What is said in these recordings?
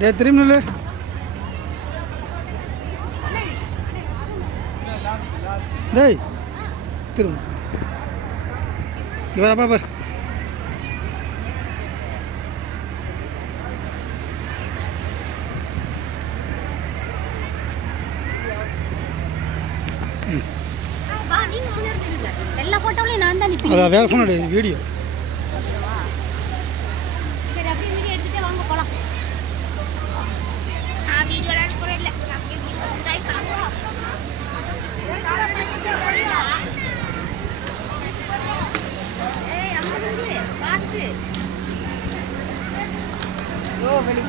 டே திரும்பல டேய் திரும்ப இவரா பாப்பர் எல்லா போட்டோலையும் நான் தான் நிப்பேன். அத வேற ஃபோன் எடு வீடியோ. சரி அப்படியே வீடியோ எடுத்துட்டே வாங்க போலாம். வீடியோ எடுக்க போறேன் இல்ல. அப்படியே வீடியோ ட்ரை பண்ணுவோம். ஏய் அம்மா வந்து பாத்து. ஓ வெளிய.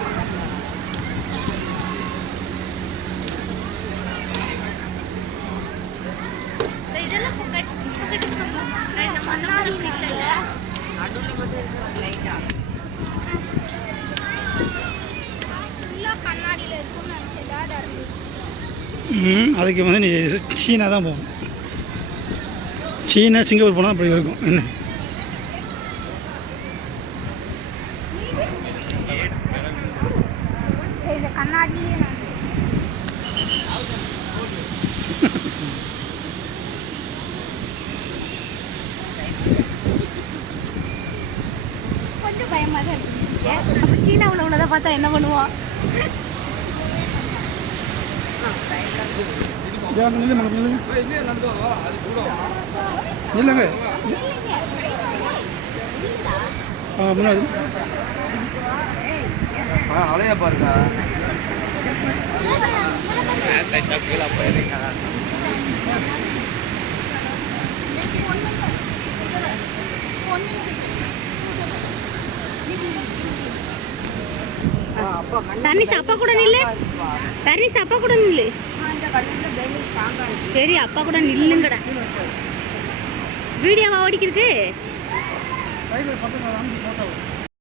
இதெல்லாம் புகட் நம்ம அந்த மாதிரி இல்ல நடுவுல வந்து லைட்டா ஃபுல்லா கண்ணாடியில இருக்கும்னு நினைச்சதா இருந்துச்சு. அதுக்கு வந்து நீ சீனா தான் போகணும். சீனா சிங்கப்பூர் போனால் அப்படி இருக்கும். என்ன கண்ணாடியே கொஞ்சம் பயமாக தான் இருக்கு. நம்ம சீனாவில் உள்ளதை பார்த்தா என்ன பண்ணுவோம்? இல்லைங்க முன்னாடி அலையா பாருங்க. தர்னிஷ் அப்பா கூட நில்லு. தர்னிஷ் அப்பா கூட நில்லு. சரி அப்பா கூட நில்லுங்கடா. வீடியோவா ஓடிக்கிருக்கு. சைடில் பக்கத்தில் போட்டோ